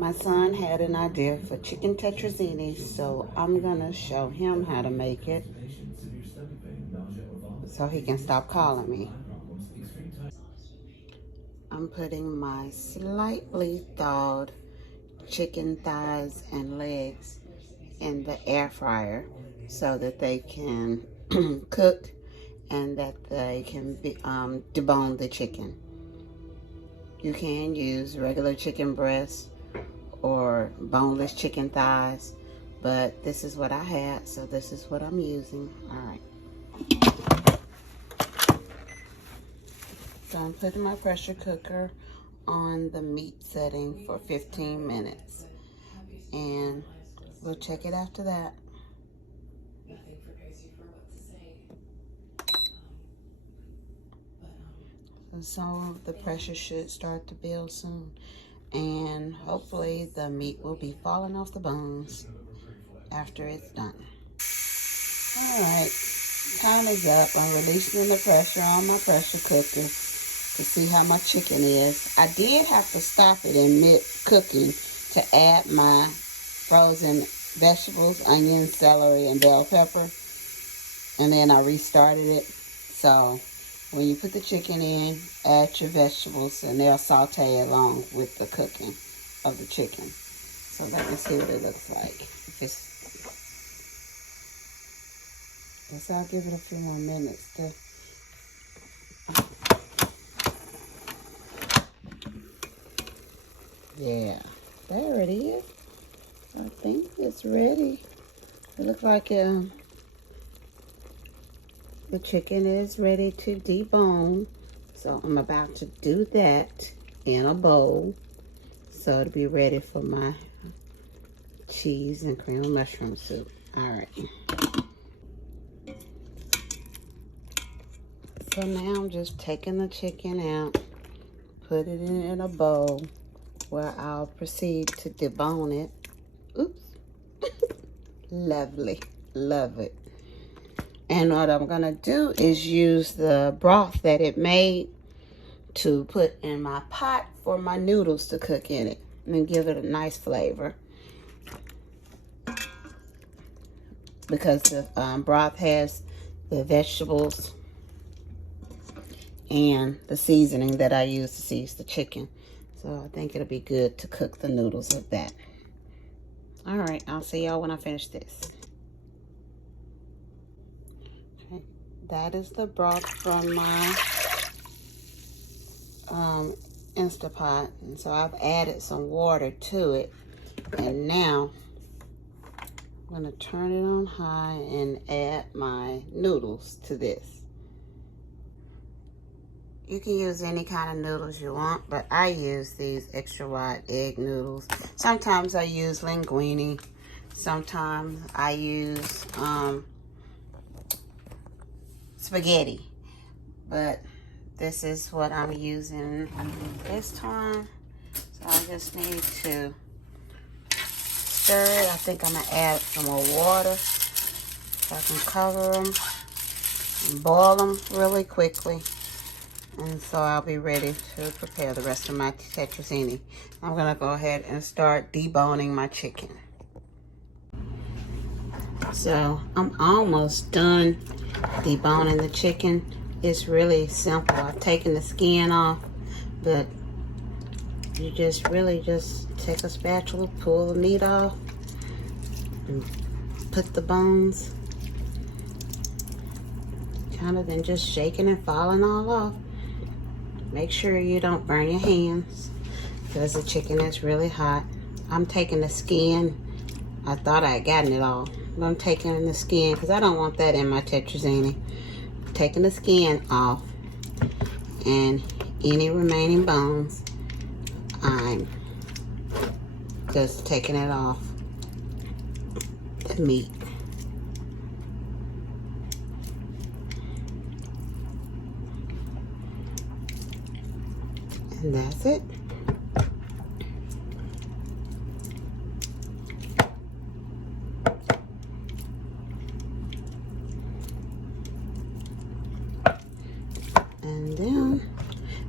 My son had an idea for chicken tetrazzini, so I'm gonna show him how to make it so he can stop calling me. I'm putting my slightly thawed chicken thighs and legs in the air fryer so that they can cook and that they can be debone the chicken. You can use regular chicken breasts or boneless chicken thighs, but this is what I had, so this is what I'm using. All right. So I'm putting my pressure cooker on the meat setting for 15 minutes, and we'll check it after that. So the pressure should start to build soon, and hopefully the meat will be falling off the bones after it's done. All right, time is up. I'm releasing the pressure on my pressure cooker to see how my chicken is. I did have to stop it in mid-cooking to add my frozen vegetables, onion, celery, and bell pepper, and then I restarted it. So when you put the chicken in, add your vegetables, and they'll saute along with the cooking of the chicken. So let me see what it looks like. Guess I'll give it a few more minutes to. Yeah, there it is. I think it's ready. It looks like the chicken is ready to debone. So I'm about to do that in a bowl so it'll be ready for my cheese and cream of mushroom soup. All right. So now I'm just taking the chicken out, put it in a bowl where I'll proceed to debone it. Oops. Lovely. Love it. And what I'm going to do is use the broth that it made to put in my pot for my noodles to cook in it and give it a nice flavor. Because the broth has the vegetables and the seasoning that I use to season the chicken. So I think it'll be good to cook the noodles with that. All right, I'll see y'all when I finish this. Okay, that is the broth from my Instapot. And so I've added some water to it. And now I'm gonna turn it on high and add my noodles to this. You can use any kind of noodles you want, but I use these extra wide egg noodles. Sometimes I use linguine. Sometimes I use spaghetti. But this is what I'm using this time. So I just need to stir it. I think I'm gonna add some more water so I can cover them and boil them really quickly. And so I'll be ready to prepare the rest of my tetrazzini. I'm gonna go ahead and start deboning my chicken. So I'm almost done deboning the chicken. It's really simple. I've taken the skin off, but you just really just take a spatula, pull the meat off, and put the bones, kind of then just shaking and falling all off. Make sure you don't burn your hands because the chicken is really hot. I'm taking the skin. I thought I had gotten it all, but I'm taking the skin because I don't want that in my tetrazzini. Taking the skin off and any remaining bones, I'm just taking it off the meat. And that's it. And then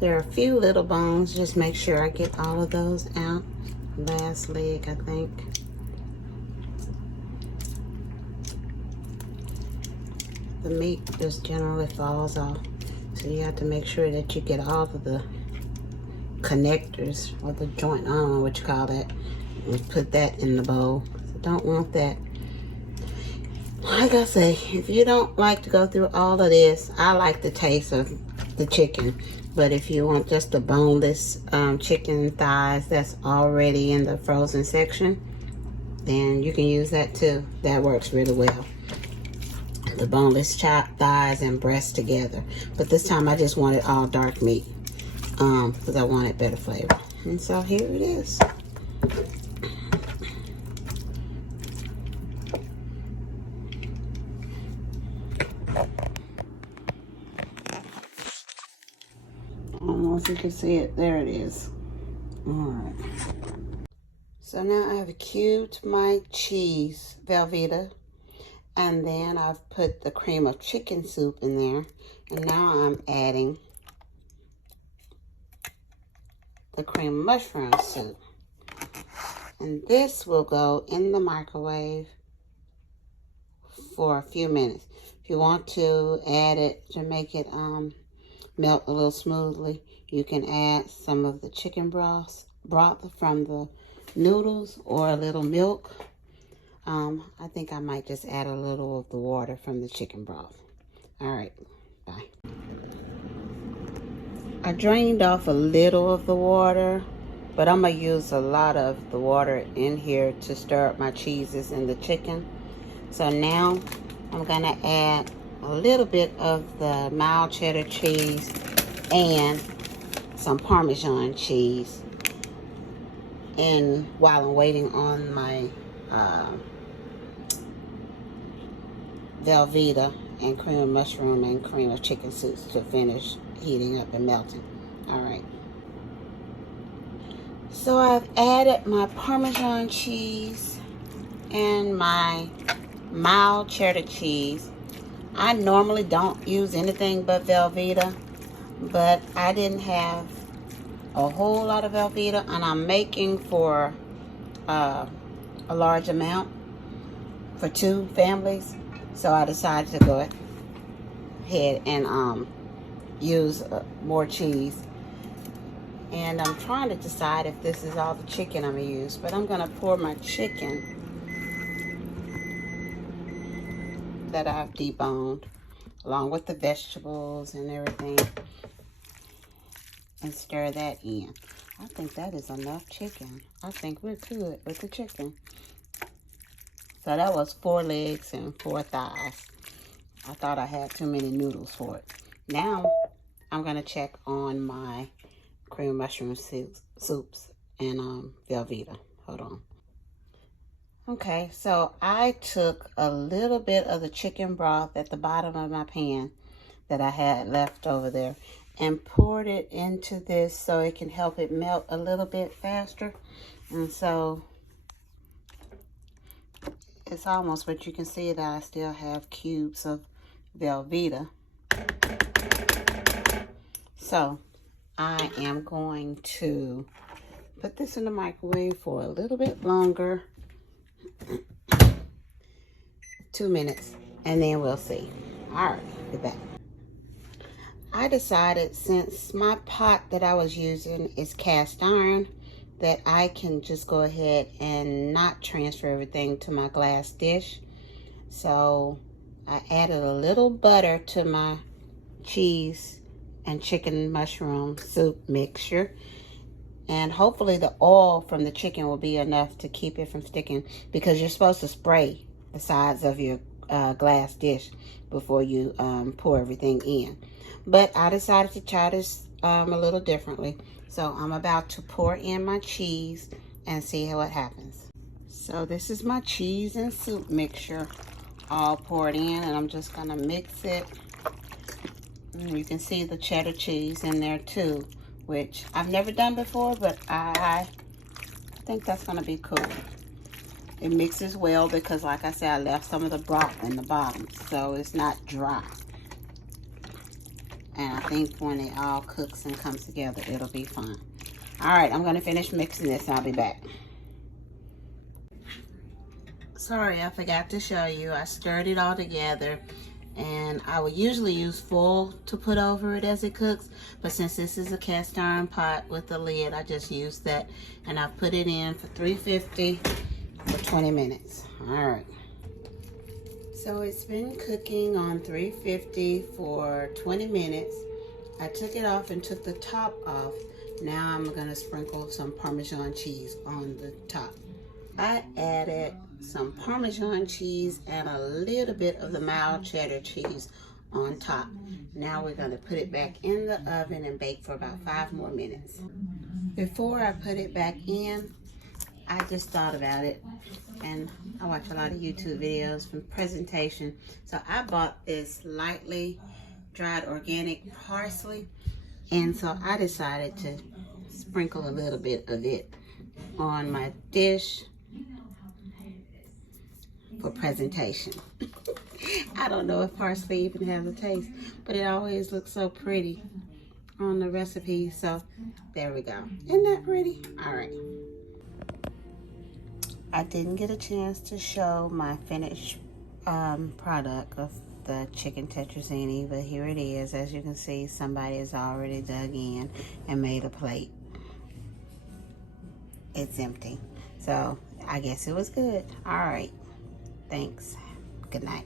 there are a few little bones. Just make sure I get all of those out. last leg, I think. The meat just generally falls off. So you have to make sure that you get all of the connectors or the joint, I don't know what you call that, and put that in the bowl. So don't want that. Like I say, if you don't like to go through all of this, I like the taste of the chicken. But if you want just the boneless chicken thighs that's already in the frozen section, then you can use that too. That works really well. The boneless chopped thighs and breasts together. But this time I just wanted all dark meat because I wanted better flavor. And so here it is. I don't know if you can see it. There it is. All right. So now I have cubed my cheese, Velveeta. And then I've put the cream of chicken soup in there. And now I'm adding the cream of mushroom soup. And this will go in the microwave for a few minutes. If you want to add it to make it melt a little smoothly, you can add some of the chicken broth from the noodles or a little milk. I think I might just add a little of the water from the chicken broth. All right, bye. I drained off a little of the water, but I'm gonna use a lot of the water in here to stir up my cheeses and the chicken. So now I'm gonna add a little bit of the mild cheddar cheese and some Parmesan cheese. And while I'm waiting on my Velveeta and cream of mushroom and cream of chicken soups to finish heating up and melting. All right. So I've added my Parmesan cheese and my mild cheddar cheese. I normally don't use anything but Velveeta, but I didn't have a whole lot of Velveeta, and I'm making for a large amount for 2 families. So I decided to go ahead and use more cheese. And I'm trying to decide if this is all the chicken I'm going to use. But I'm going to pour my chicken that I've deboned, along with the vegetables and everything, and stir that in. I think that is enough chicken. I think we're good with the chicken. So that was 4 legs and 4 thighs. I thought I had too many noodles for it. Now I'm going to check on my cream mushroom soups and Velveeta. Hold on. Okay, so I took a little bit of the chicken broth at the bottom of my pan that I had left over there and poured it into this so it can help it melt a little bit faster. And so it's almost, but you can see that I still have cubes of Velveeta. So I am going to put this in the microwave for a little bit longer, 2 minutes, and then we'll see. All right, be back. I decided, since my pot that I was using is cast iron, that I can just go ahead and not transfer everything to my glass dish. So I added a little butter to my cheese and chicken mushroom soup mixture. And hopefully the oil from the chicken will be enough to keep it from sticking, because you're supposed to spray the sides of your glass dish before you pour everything in. But I decided to try this a little differently. So I'm about to pour in my cheese and see what happens. So this is my cheese and soup mixture all poured in, and I'm just gonna mix it. And you can see the cheddar cheese in there too, which I've never done before, but I think that's gonna be cool. It mixes well because, like I said, I left some of the broth in the bottom, so it's not dry. And I think when it all cooks and comes together, it'll be fine. All right, I'm gonna finish mixing this and I'll be back. Sorry, I forgot to show you. I stirred it all together, and I would usually use foil to put over it as it cooks, but since this is a cast iron pot with a lid, I just used that, and I put it in for 350 for 20 minutes. All right. So it's been cooking on 350 for 20 minutes. I took it off and took the top off. Now I'm gonna sprinkle some Parmesan cheese on the top. I added some Parmesan cheese and a little bit of the mild cheddar cheese on top. Now we're gonna put it back in the oven and bake for about 5 more minutes. Before I put it back in, I just thought about it, and I watch a lot of YouTube videos from presentation. So I bought this lightly dried organic parsley, and so I decided to sprinkle a little bit of it on my dish for presentation. I don't know if parsley even has a taste, but it always looks so pretty on the recipe. So there we go. Isn't that pretty? All right. I didn't get a chance to show my finished product of the chicken tetrazzini, but here it is. As you can see, somebody has already dug in and made a plate. It's empty. So I guess it was good. All right. Thanks. Good night.